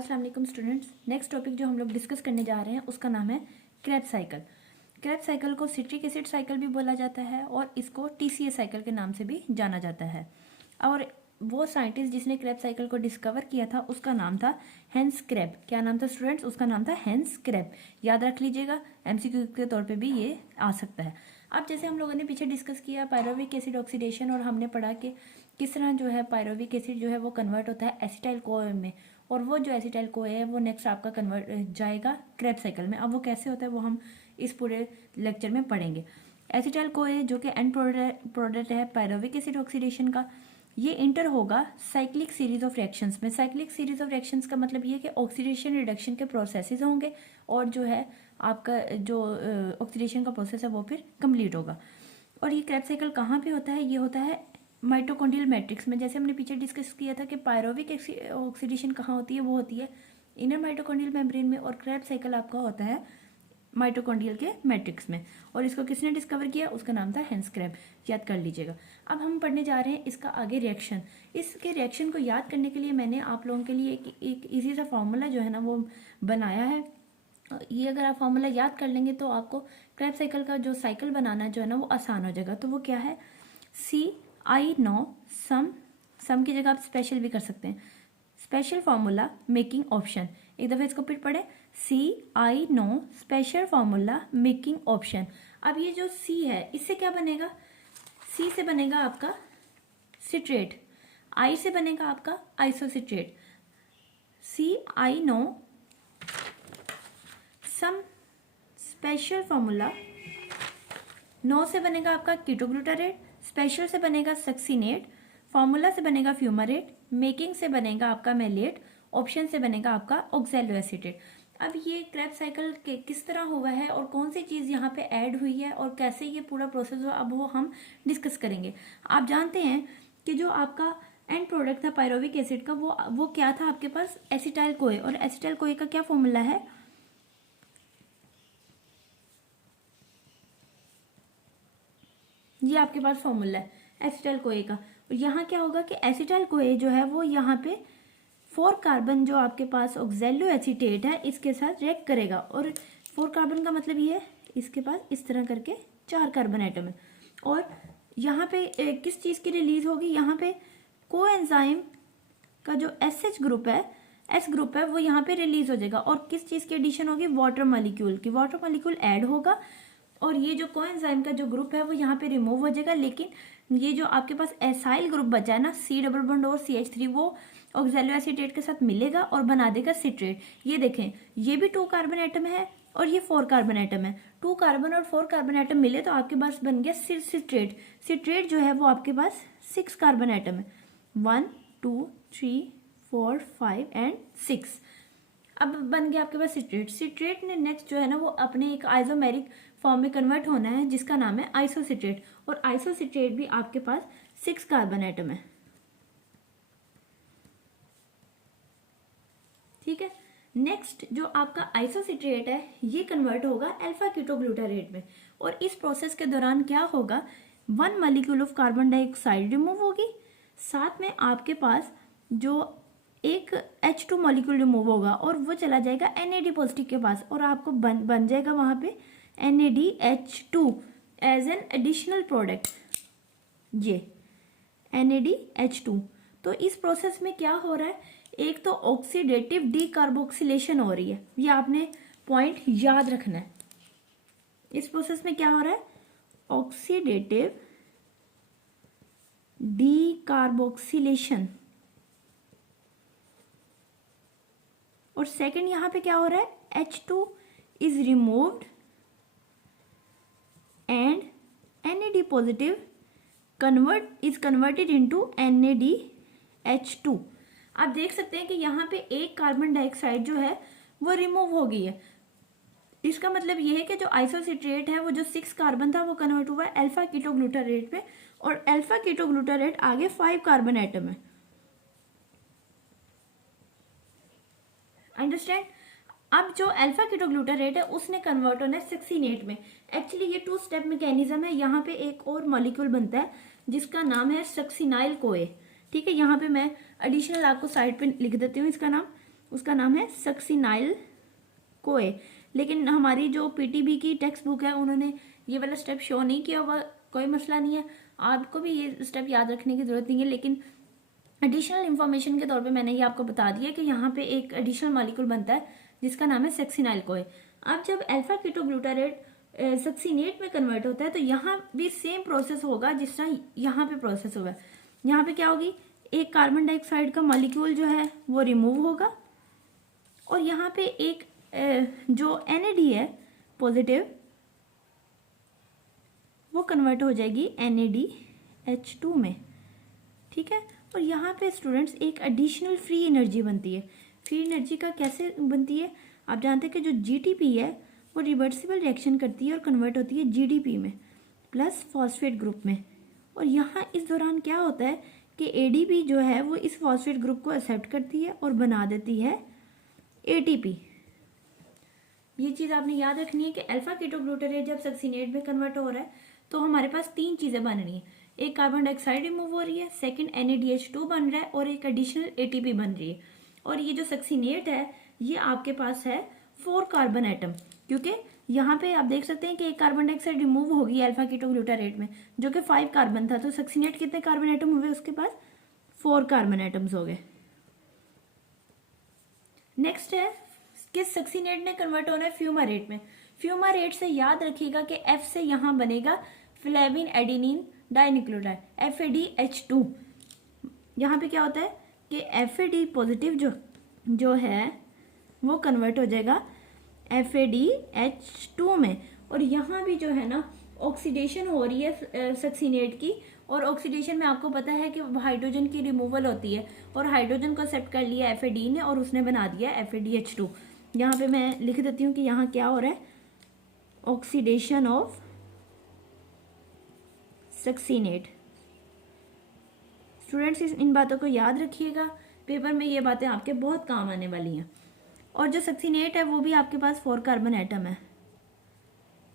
अस्सलाम वालेकुम students. Next topic जो हम लोग डिस्कस करने जा रहे हैं उसका नाम है क्रेब्स साइकिल। क्रेब्स साइकिल को सिट्रिक एसिड साइकिल भी बोला जाता है और इसको टीसीए साइकिल के नाम से भी जाना जाता है। और वो साइंटिस्ट जिसने क्रेब्स साइकिल को डिस्कवर किया था उसका नाम था हेंस क्रेब। क्या नाम था स्टूडेंट्स? उसका नाम था हेंस क्रेब। याद रख लीजिएगा, एमसीक्यू के तौर पे भी ये आ सकता है। अब जैसे हम लोगों ने पीछे डिस्कस किया पायरोविक एसिड ऑक्सीडेशन, और हमने पढ़ा कि किस तरह जो है पायरोविक एसिड जो है वो कन्वर्ट होता है एसिटाइल कोए में, और वो जो एसिटाइल कोए है वो नेक्स्ट आपका कन्वर्ट जाएगा क्रेब्स साइकिल में। अब वो कैसे होता है वो हम इस पूरे लेक्चर में पढ़ेंगे। एसिटाइल कोए जो कि एंड प्रोडक्ट है पायरोविक एसिड ऑक्सीडेशन का, ये इंटर होगा साइक्लिक सीरीज ऑफ रिएक्शंस में। साइक्लिक सीरीज ऑफ रिएक्शंस का मतलब ये कि ऑक्सीडेशन रिडक्शन के प्रोसेसेस होंगे और जो है आपका जो ऑक्सीडेशन का प्रोसेस है वो फिर कंप्लीट होगा। और ये क्रेब्स साइकिल कहाँ पे होता है? ये होता है माइटोकॉन्ड्रियल मैट्रिक्स में। जैसे हमने पीछे डिस्कस किया था कि पायरोविक ऑक्सीडेशन कहाँ होती है, वो होती है इनर माइटोकॉन्ड्रियल मेम्ब्रेन में, और क्रेब्स साइकिल आपका होता है माइटोकॉन्ड्रियल के मैट्रिक्स में। और इसको किसने डिस्कवर किया? उसका नाम था हेंस क्रेब। याद कर लीजिएगा। अब हम पढ़ने जा रहे हैं इसका आगे रिएक्शन। इसके रिएक्शन को याद करने के लिए मैंने आप लोगों के लिए एक इजी सा फॉर्मूला जो है ना वो बनाया है। ये अगर आप फॉर्मूला याद कर लेंगे तो आपको क्रेब साइकिल का जो साइकिल बनाना जो है ना वो आसान हो जाएगा। तो वो क्या है? CI9 सम की जगह आप स्पेशल भी कर सकते हैं। Special formula making option. एक दफे इसको फिर पढ़े, CI9 special formula making option. अब ये जो C है इससे क्या बनेगा? C से बनेगा आपका सिट्रेट, I से बनेगा आपका isocitrate. CI9 some special formula, 9 से बनेगा आपका कीटोग्लूटारेट, स्पेशल से बनेगा सक्सीनेट, फॉर्मूला से बनेगा फ्यूमरेट, मेकिंग से बनेगा आपका मेलेट, ऑप्शन से बनेगा आपका ऑक्सैलोएसीटेट। अब ये क्रेब साइकिल के किस तरह हुआ है और कौन सी चीज यहाँ पे ऐड हुई है और कैसे ये पूरा प्रोसेस हुआ, अब वो हम डिस्कस करेंगे। आप जानते हैं कि जो आपका एंड प्रोडक्ट था पायरोविक एसिड का वो क्या था आपके पास? Acetyl CoA. और एसिटाइल कोए का क्या फॉर्मूला है? ये आपके पास फॉर्मूला है एसिटाइल कोए का। और यहाँ क्या होगा कि एसिटाइल कोए जो है वो यहाँ पे 4 कार्बन जो आपके पास ऑक्सैलोएसीटेट है इसके साथ रिएक्ट करेगा। और 4 कार्बन का मतलब ये है इसके पास इस तरह करके 4 कार्बन एटम है। और यहाँ पे किस चीज़ की रिलीज होगी? यहाँ पे कोएंजाइम का जो SH ग्रुप है, S ग्रुप है, वो यहाँ पे रिलीज हो जाएगा। और किस चीज़ की एडिशन होगी? वाटर मॉलिक्यूल की। वाटर मॉलिक्यूल ऐड होगा और ये जो कोएंजाइम का जो ग्रुप है वो यहाँ पे रिमूव हो जाएगा। लेकिन ये जो आपके पास एसाइल ग्रुप बचा है ना, C डबल बॉन्ड और CH3, वो ऑक्सैलोएसीटेट के साथ मिलेगा और बना देगा सिट्रेट। ये देखें, ये भी 2 कार्बन एटम है और ये 4 कार्बन एटम है। 2 कार्बन और 4 कार्बन एटम मिले तो आपके पास बन गया सिट्रेट। सिट्रेट जो है वो आपके पास 6 कार्बन एटम है, 1 2 3 4 5 एंड 6। अब बन गया आपके पास सिट्रेट। सिट्रेट ने नेक्स्ट जो है ना वो अपने एक आइसोमेरिक फॉर्म में कन्वर्ट होना है जिसका नाम है आइसोसिट्रेट। और आइसोसिट्रेट भी आपके पास 6 कार्बन एटम है। ठीक है। नेक्स्ट जो आपका आइसोसिट्रेट है ये कन्वर्ट होगा अल्फा कीटोग्लूटारेट में। और इस प्रोसेस के दौरान क्या होगा? 1 molecule of carbon dioxide remove होगी, साथ में आपके पास जो एक H2 मॉलिक्यूल रिमूव होगा और वो चला जाएगा NAD पॉजिटिव के पास, और आपको बन जाएगा वहां पे NADH2 as an additional product. ये NADH2। तो इस प्रोसेस में क्या हो रहा है? एक तो ऑक्सीडेटिव डीकार्बोक्सिलेशन हो रही है, ये आपने पॉइंट याद रखना है। इस प्रोसेस में क्या हो रहा है? Oxidative decarboxylation. और सेकंड यहां पे क्या हो रहा है? H2 is removed and NAD positive is converted into NADH2। आप देख सकते हैं कि यहाँ पे एक कार्बन डाइऑक्साइड जो है वो रिमूव हो गई है। इसका मतलब ये है कि जो आइसोसिट्रेट है वो जो 6 कार्बन था वो कन्वर्ट हुआ है अल्फा कीटोग्लूटारेट में, और अल्फा कीटोग्लूटारेट आगे 5 कार्बन एटम है। अंडरस्टैंड? अब जो अल्फा कीटोग्लूटारेट है उसने कन्वर्ट होना है सक्सीनेट में। एक्चुअली ये 2 स्टेप मैकेनिज्म है। यहाँ पे एक और मॉलिक्यूल बनता है जिसका नाम है सक्सीनाइल कोए। ठीक है, यहाँ पे मैं एडिशनल आपको साइड पे लिख देती हूँ इसका नाम। उसका नाम है सक्सिनाइल कोए। लेकिन हमारी जो पीटीबी की टेक्स्ट बुक है उन्होंने ये वाला स्टेप शो नहीं किया हुआ, कोई मसला नहीं है, आपको भी ये स्टेप याद रखने की जरूरत नहीं है, लेकिन एडिशनल इंफॉर्मेशन के तौर पे मैंने ये आपको बता दिया कि यहाँ पे एक एडिशनल मॉलिक्यूल बनता है जिसका नाम है सक्सिनाइल कोए। अब जब अल्फा कीटोग्लूटारेट सक्सिनेट में कन्वर्ट होता है तो यहाँ भी सेम प्रोसेस होगा जिस तरह यहाँ पे प्रोसेस हुआ है। यहाँ पे क्या होगी, एक कार्बन डाइऑक्साइड का मॉलिक्यूल जो है वो रिमूव होगा और यहाँ पे एक जो NAD है पॉजिटिव वो कन्वर्ट हो जाएगी NADH2 में, ठीक है। और यहाँ पे स्टूडेंट्स एक एडिशनल फ्री एनर्जी बनती है। फ्री एनर्जी का कैसे बनती है, आप जानते हैं कि जो GTP है वो रिवर्सिबल रिएक्शन करती है और कन्वर्ट होती है GDP में प्लस फॉस्फेट ग्रुप में। और यहाँ इस दौरान क्या होता है कि ADP जो है वो इस फॉस्फेट ग्रुप को एक्सेप्ट करती है और बना देती है ATP। ये चीज़ आपने याद रखनी है कि अल्फा कीटोग्लूटारेट जब सक्सिनेट में कन्वर्ट हो रहा है तो हमारे पास 3 चीज़ें बन रही हैं, एक कार्बन डाइऑक्साइड रिमूव हो रही है, सेकंड NADH2 बन रहा है और एक एडिशनल ATP बन रही है। और ये जो सक्सिनेट है ये आपके पास है 4 कार्बन एटम, क्योंकि यहाँ पे आप देख सकते हैं कि एक कार्बन डाइऑक्साइड रिमूव होगी अल्फा कीटोग्लूटारेट में जो कि 5 कार्बन था, तो सक्सिनेट कितने कार्बन एटम हुए उसके पास 4 कार्बन एटम्स हो गए। नेक्स्ट है कि सक्सिनेट ने कन्वर्ट होना है फ्यूमारेट में। फ्यूमारेट से याद रखिएगा कि F से यहाँ बनेगा फ्लेविन एडेनिन डाइन्यूक्लियोटाइड FADH2। यहाँ पे क्या होता है कि FAD पॉजिटिव जो है वो कन्वर्ट हो जाएगा FADH2 में। और यहाँ भी जो है ना ऑक्सीडेशन हो रही है सक्सिनेट की, और ऑक्सीडेशन में आपको पता है कि हाइड्रोजन की रिमूवल होती है और हाइड्रोजन को एक्सेप्ट कर लिया FAD ने और उसने बना दिया FADH2। यहाँ पे मैं लिख देती हूँ कि यहाँ क्या हो रहा है, oxidation of succinate. Students in बातों को याद रखिएगा, पेपर में ये बातें आपके बहुत काम आने वाली हैं। और जो सक्सिनेट है वो भी आपके पास 4 कार्बन एटम है।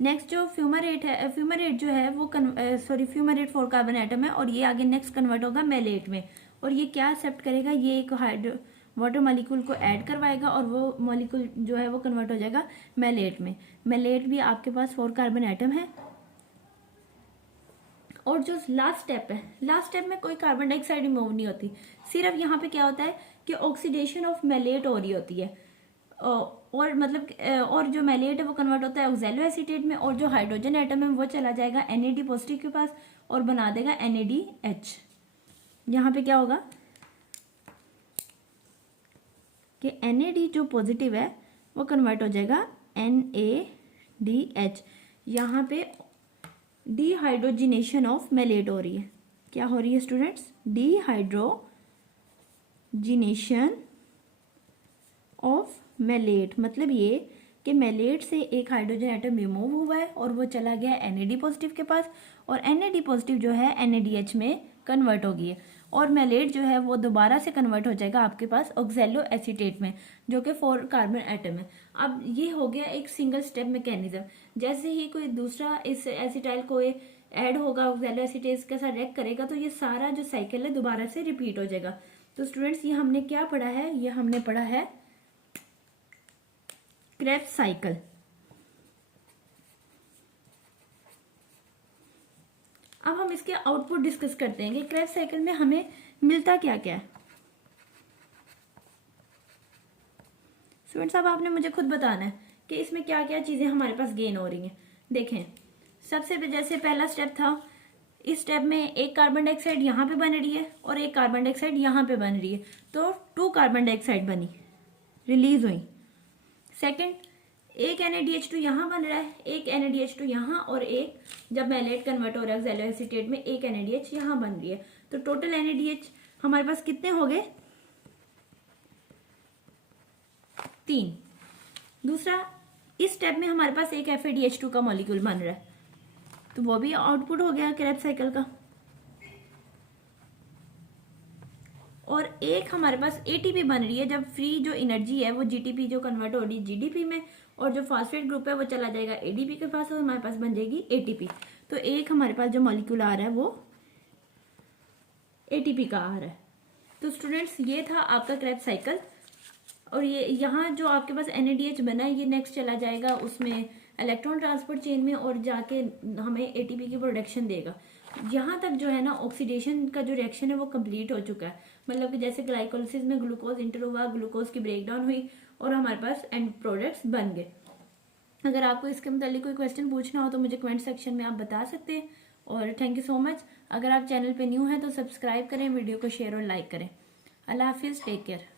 नेक्स्ट जो फ्यूमारेट है, फ्यूमारेट जो है वो फ्यूमारेट 4 कार्बन एटम है और ये आगे नेक्स्ट कन्वर्ट होगा मेलेट में। और ये क्या एक्सेप्ट करेगा, ये एक वाटर मॉलिक्यूल को ऐड करवाएगा और वो मॉलिक्यूल जो है वो कन्वर्ट हो जाएगा मेलेट में। मेलेट भी आपके पास 4 कार्बन एटम है। और जो लास्ट स्टेप है, लास्ट स्टेप में कोई कार्बन डाइऑक्साइड रिमूव नहीं होती, सिर्फ यहाँ पे क्या होता है कि ऑक्सीडेशन ऑफ मेलेट हो रही होती है। और मतलब और जो मेलेट है वो कन्वर्ट होता है ऑक्सैलो एसीटेट में, और जो हाइड्रोजन एटम है वो चला जाएगा NAD पॉजिटिव के पास और बना देगा NADH। यहाँ पे क्या होगा कि NAD जो पॉजिटिव है वो कन्वर्ट हो जाएगा NADH। यहाँ पे डिहाइड्रोजिनेशन ऑफ मेलेट हो रही है। क्या हो रही है स्टूडेंट्स, डिहाइड्रोजिनेशन ऑफ मेलेट। मतलब ये कि मेलेट से एक हाइड्रोजन एटम रिमूव हुआ है और वो चला गया NAD पॉजिटिव के पास, और NAD पॉजिटिव जो है NADH में कन्वर्ट हो गई है, और मेलेट जो है वो दोबारा से कन्वर्ट हो जाएगा आपके पास ऑक्सैलो एसीटेट में जो कि 4 कार्बन एटम है। अब ये हो गया एक सिंगल स्टेप मैकेनिज्म। जैसे ही कोई दूसरा इस एसिटाइल को ऐड होगा ऑक्सैलो एसीटेट के साथ रिएक्ट करेगा तो ये सारा जो साइकिल है दोबारा से रिपीट हो जाएगा। तो स्टूडेंट्स ये हमने क्या पढ़ा है, ये हमने पढ़ा है क्रेब्स साइकिल। अब हम इसके आउटपुट डिस्कस करते हैं कि क्रेब्स साइकिल में हमें मिलता क्या क्या है। स्टूडेंट्स अब आपने मुझे खुद बताना है कि इसमें क्या क्या चीजें हमारे पास गेन हो रही हैं। देखें, सबसे जैसे पहला स्टेप था, इस स्टेप में एक कार्बन डाइऑक्साइड यहाँ पे बन रही है और एक कार्बन डाइऑक्साइड यहाँ पे बन रही है, तो 2 कार्बन डाइऑक्साइड बनी, रिलीज हुई। सेकंड, एक NADH2 यहाँ बन रहा है, एक NADH2 यहाँ, और एक जब मेलेट कन्वर्ट हो रहा है ऑक्सैलो एसीटेट में एक NADH यहाँ बन रही है, तो टोटल NADH हमारे पास कितने हो गए, 3। दूसरा, इस स्टेप में हमारे पास एक FADH2 का मॉलिक्यूल बन रहा है, तो वो भी आउटपुट हो गया क्रेब्स साइकिल का। और एक हमारे पास ATP बन रही है, जब फ्री जो एनर्जी है वो GTP जो कन्वर्ट हो रही है GDP में, और जो फॉस्फेट ग्रुप है वो चला जाएगा ADP के पास और हमारे पास बन जाएगी ATP। तो एक हमारे पास जो मॉलिक्यूल आ रहा है वो ATP का आ रहा है। तो स्टूडेंट्स ये था आपका क्रेब्स साइकिल। और ये यहाँ जो आपके पास NADH बना है ये नेक्स्ट चला जाएगा उसमें इलेक्ट्रॉन ट्रांसपोर्ट चेन में और जाके हमें ATP की प्रोडक्शन देगा। यहाँ तक जो है ना ऑक्सीडेशन का जो रिएक्शन है वो कंप्लीट हो चुका है, मतलब कि जैसे ग्लाइकोलिसिस में ग्लूकोज इंटर हुआ, ग्लूकोज की ब्रेकडाउन हुई और हमारे पास एंड प्रोडक्ट्स बन गए। अगर आपको इसके मतलब कोई क्वेश्चन पूछना हो तो मुझे कमेंट सेक्शन में आप बता सकते हैं। और थैंक यू सो मच। अगर आप चैनल पे न्यू हैं तो सब्सक्राइब करें, वीडियो को शेयर और लाइक करें। अल्लाह हाफिज़, टेक केयर।